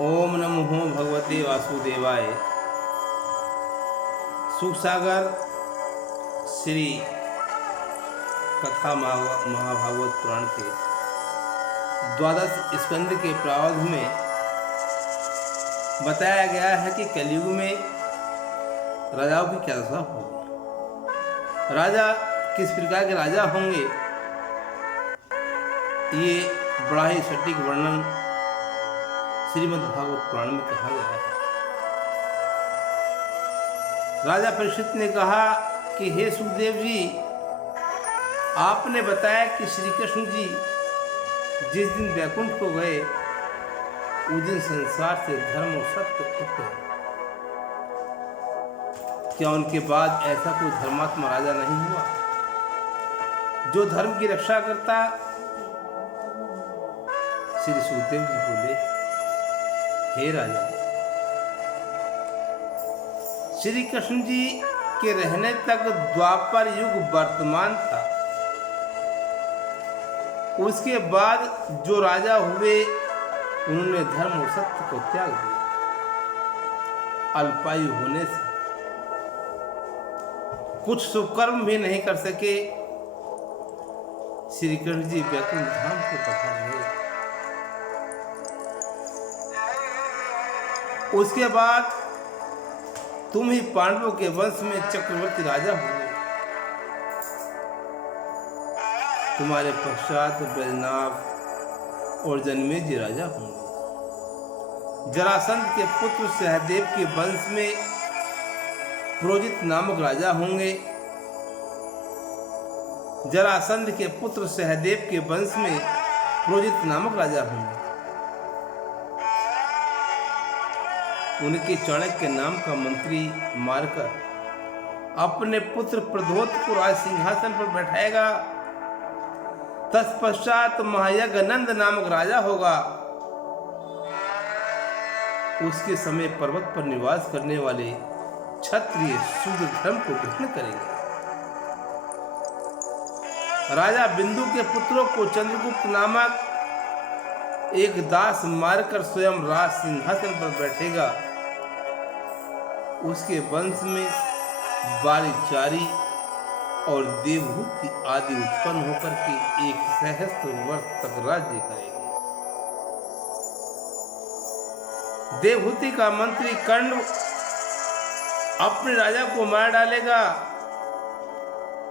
ओम नमो भगवते वासुदेवाय। सुखसागर श्री कथा महाभागवत पुराण के द्वादश स्कंद के प्रारंभ में बताया गया है कि कलयुग में राजाओं की क्या दशा होगी, राजा किस प्रकार के राजा होंगे। ये बड़ा ही सटीक वर्णन श्रीमद् भागवत पुराण में कहा गया है। राजा परीक्षित ने कहा कि हे सुखदेव जी, आपने बताया कि श्री कृष्ण जी जिस दिन वैकुंठ को गए उस दिन संसार से धर्म और सत्य उठ गए। क्या उनके बाद ऐसा कोई धर्मात्मा राजा नहीं हुआ जो धर्म की रक्षा करता? श्री सुखदेव जी बोले, हे राजा, श्री कृष्ण जी के रहने तक द्वापर युग वर्तमान था। उसके बाद जो राजा हुए उन्होंने धर्म और सत्य को त्याग दिया। अल्पायु होने से कुछ सुकर्म भी नहीं कर सके। श्री कृष्ण जी वैकुंठ धाम को पधार गए। उसके बाद तुम ही पांडवों के वंश में चक्रवर्ती राजा हुए। तुम्हारे पश्चात बैजनाथ और जन्मेजय राजा होंगे। जरासंध के पुत्र सहदेव के वंश में प्रोजित नामक राजा होंगे। जरासंध के पुत्र सहदेव के वंश में प्रोजित नामक राजा होंगे। उनके चाणक्य नाम का मंत्री मारकर अपने पुत्र प्रद्योत को राज सिंहासन पर बैठाएगा। तत्पश्चात महायज्ञ नंद नामक राजा होगा। उसके समय पर्वत पर निवास करने वाले क्षत्रिय शूद्र धर्म को ग्रहण करेंगे। राजा बिंदु के पुत्रों को चंद्रगुप्त नामक एक दास मारकर स्वयं राज सिंहासन पर बैठेगा। उसके वंश में बारीचारी और देवहूति आदि उत्पन्न होकर के 1 सहस्त्र वर्ष तक राज्य करेंगे। देवहूति का मंत्री कर्ण अपने राजा को मार डालेगा।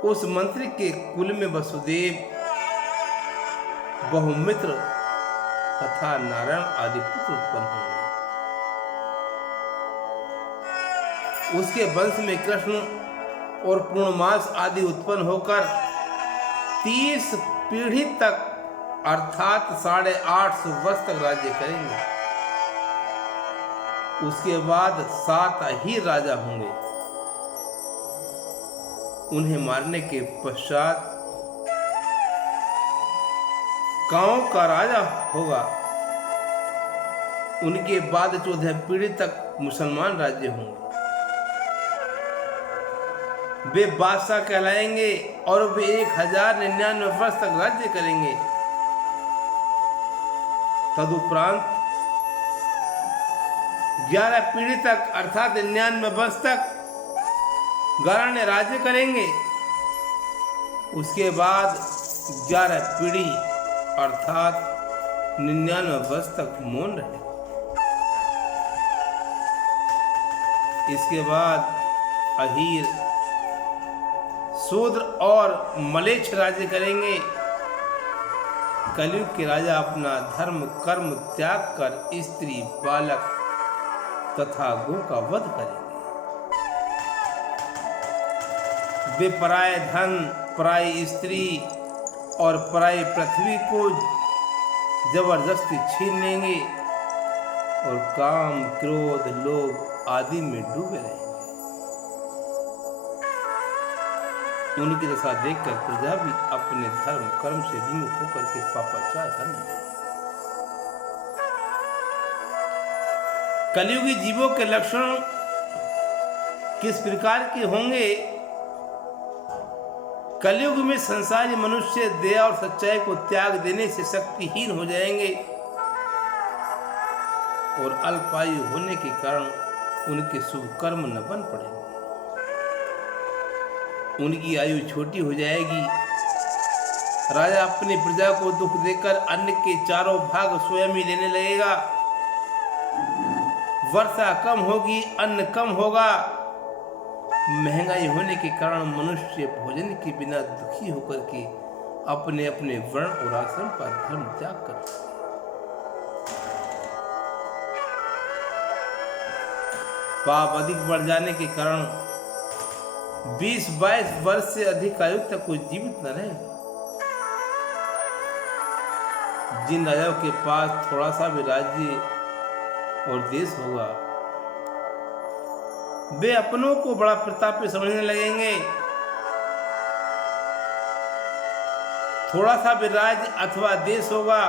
उस मंत्री के कुल में वसुदेव, बहुमित्र तथा नारायण आदि पुत्र उत्पन्न होंगे। उसके वंश में कृष्ण और पूर्णमास आदि उत्पन्न होकर 30 पीढ़ी तक अर्थात 850 वर्ष तक राज्य करेंगे। उसके बाद 7 ही राजा होंगे। उन्हें मारने के पश्चात गांव का राजा होगा। उनके बाद 14 पीढ़ी तक मुसलमान राज्य होंगे। वे बादशाह कहलाएंगे और वे 1099 वर्ष तक राज्य करेंगे। तदुपरांत 11 पीढ़ी तक अर्थात 99 वर्ष तक गारण राज्य करेंगे। उसके बाद 11 पीढ़ी अर्थात 99 वर्ष तक मौन रहे। इसके बाद अहीर, शूद्र और मलेच्छ राज्य करेंगे। कलयुग के राजा अपना धर्म कर्म त्याग कर स्त्री, बालक तथा गो का वध करेंगे। वे पराय धन, पराई स्त्री और पराई पृथ्वी को जबरदस्ती छीन लेंगे और काम, क्रोध, लोभ आदि में डूबे रहेंगे। उनकी दशा देखकर प्रजा भी अपने धर्म कर्म से विमुख होकर के पापाचार करने लगे। कलयुगी जीवों के लक्षण किस प्रकार के होंगे? कलयुग में संसारी मनुष्य दया और सच्चाई को त्याग देने से शक्तिहीन हो जाएंगे। और अल्पायु होने के कारण उनके शुभ कर्म न बन पड़ेंगे। उनकी आयु छोटी हो जाएगी। राजा अपनी प्रजा को दुख देकर अन्न के चारों भाग स्वयं ही लेने लगेगा। वर्षा कम होगी, अन्न कम होगा। महंगाई होने के कारण मनुष्य भोजन के बिना दुखी होकर के अपने अपने वर्ण और आश्रम का धर्म त्याग करते हैं। पाप अधिक बढ़ जाने के कारण 20-22 वर्ष से अधिक आयु तक कोई जीवित न रहे। जिन राजाओं के पास थोड़ा सा भी राज्य और देश होगा, वे अपनों को बड़ा प्रतापी समझने लगेंगे। थोड़ा सा भी राज्य अथवा देश होगा,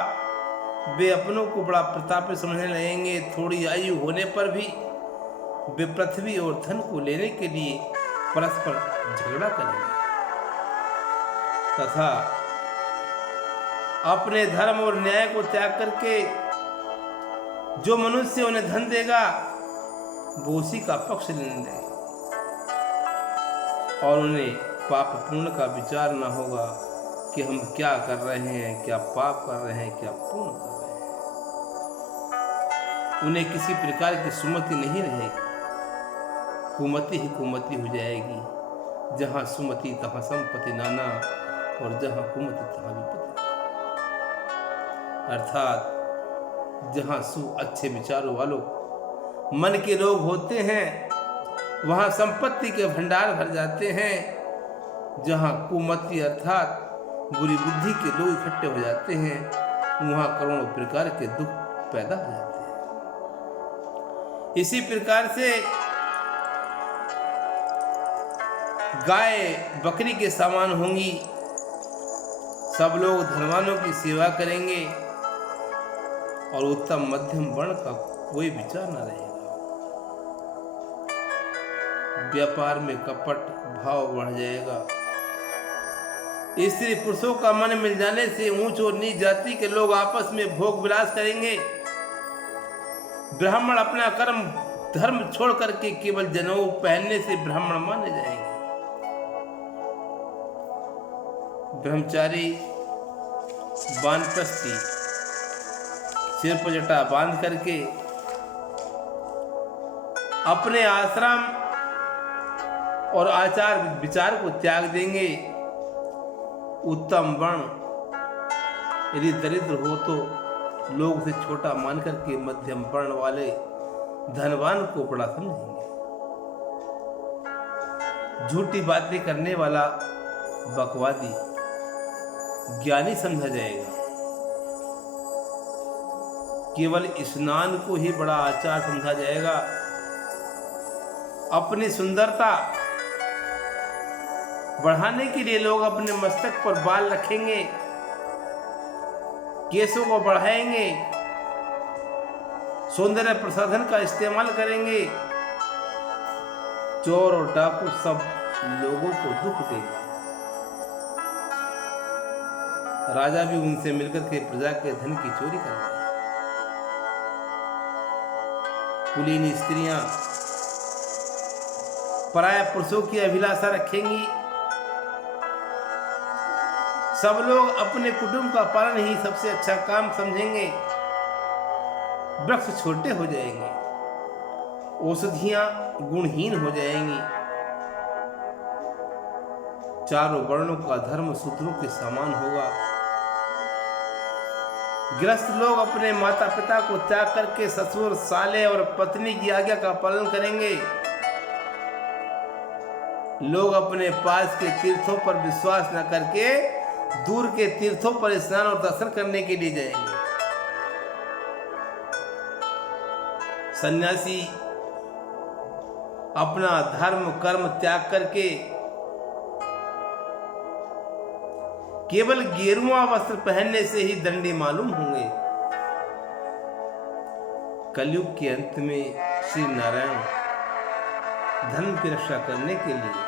वे अपनों को बड़ा प्रतापी समझने लगेंगे। थोड़ी आयु होने पर भी वे पृथ्वी और धन को लेने के लिए परस्पर झगड़ा करेंगे तथा अपने धर्म और न्याय को त्याग करके जो मनुष्य उन्हें धन देगा वो उसी का पक्ष लेने लगेगा और उन्हें पाप पुण्य का विचार न होगा कि हम क्या कर रहे हैं, क्या पाप कर रहे हैं, क्या पुण्य कर रहे हैं। उन्हें किसी प्रकार की सुमति नहीं रहेगी। कुमति ही कुमति हो जाएगी। जहाँ सुमति तहाँ संपत्ति नाना और जहाँ कुमति तहाँ विपत्ति। अर्थात जहाँ सु अच्छे विचारों वालों मन के लोग होते हैं वहाँ संपत्ति के भंडार भर जाते हैं। जहाँ कुमति अर्थात बुरी बुद्धि के लोग इकट्ठे हो जाते हैं वहाँ करोड़ों प्रकार के दुख पैदा हो जाते हैं। इसी प्रकार से गाय बकरी के समान होंगी। सब लोग धनवानों की सेवा करेंगे और उत्तम मध्यम वर्ण का कोई विचार न रहेगा। व्यापार में कपट भाव बढ़ जाएगा। स्त्री पुरुषों का मन मिल जाने से ऊंच और नीच जाति के लोग आपस में भोग विलास करेंगे। ब्राह्मण अपना कर्म धर्म छोड़ करके केवल जनेऊ पहनने से ब्राह्मण माने जाएंगे। ब्रह्मचारी वानप्रस्थी सिर पर जटा बांध करके अपने आश्रम और आचार विचार को त्याग देंगे। उत्तम वर्ण यदि दरिद्र हो तो लोग उसे छोटा मान करके मध्यम वर्ण वाले धनवान को बड़ा समझेंगे। झूठी बातें करने वाला बकवादी ज्ञानी समझा जाएगा। केवल स्नान को ही बड़ा आचार समझा जाएगा। अपनी सुंदरता बढ़ाने के लिए लोग अपने मस्तक पर बाल रखेंगे, केसों को बढ़ाएंगे, सौंदर्य प्रसाधन का इस्तेमाल करेंगे। चोर और डाकू सब लोगों को दुख देंगे। राजा भी उनसे मिलकर के प्रजा के धन की चोरी करेंगे। कुलीन स्त्रियां पराया पुरुषों की अभिलाषा रखेंगी। सब लोग अपने कुटुंब का पालन ही सबसे अच्छा काम समझेंगे। वृक्ष छोटे हो जाएंगे, औषधियां गुणहीन हो जाएंगी। चारों वर्णों का धर्म शूद्रों के समान होगा। गृहस्थ लोग अपने माता पिता को त्याग करके ससुर साले और पत्नी की आज्ञा का पालन करेंगे। लोग अपने पास के तीर्थों पर विश्वास न करके दूर के तीर्थों पर स्नान और दर्शन करने के लिए जाएंगे। सन्यासी अपना धर्म कर्म त्याग करके केवल गेरुआ वस्त्र पहनने से ही दंडी मालूम होंगे। कलयुग के अंत में श्री नारायण धर्म की रक्षा करने के लिए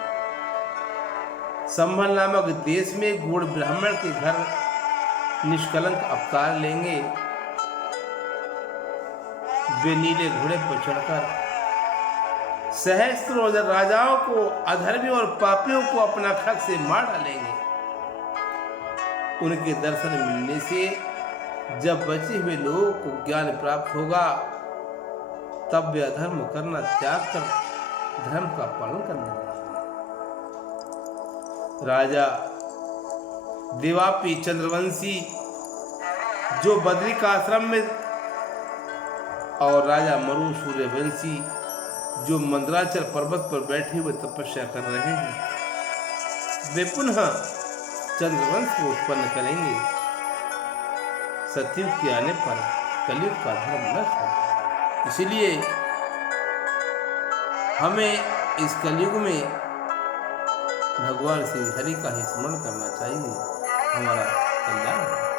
संभल नामक देश में गूढ़ ब्राह्मण के घर निष्कलंक अवतार लेंगे। वे नीले घोड़े पर चढ़कर सहस्त्रों राजाओं को, अधर्मियों और पापियों को अपना खड्ग से मार डालेंगे। उनके दर्शन मिलने से जब बचे हुए लोगों को ज्ञान प्राप्त होगा, तब वे अधर्म करना त्याग कर धर्म का पालन करने लगेंगे। राजा देवापी चंद्रवंशी जो बद्री का आश्रम में, और राजा मरु सूर्यवंशी जो मंदराचल पर्वत पर बैठे हुए तपस्या कर रहे हैं, वे पुनः चंद्रवंश को उत्पन्न करेंगे। सतयुग के आने पर कलयुग का धर्म नष्ट होगा। इसलिए हमें इस कलयुग में भगवान श्री हरि का ही स्मरण करना चाहिए, हमारा कल्याण होगा।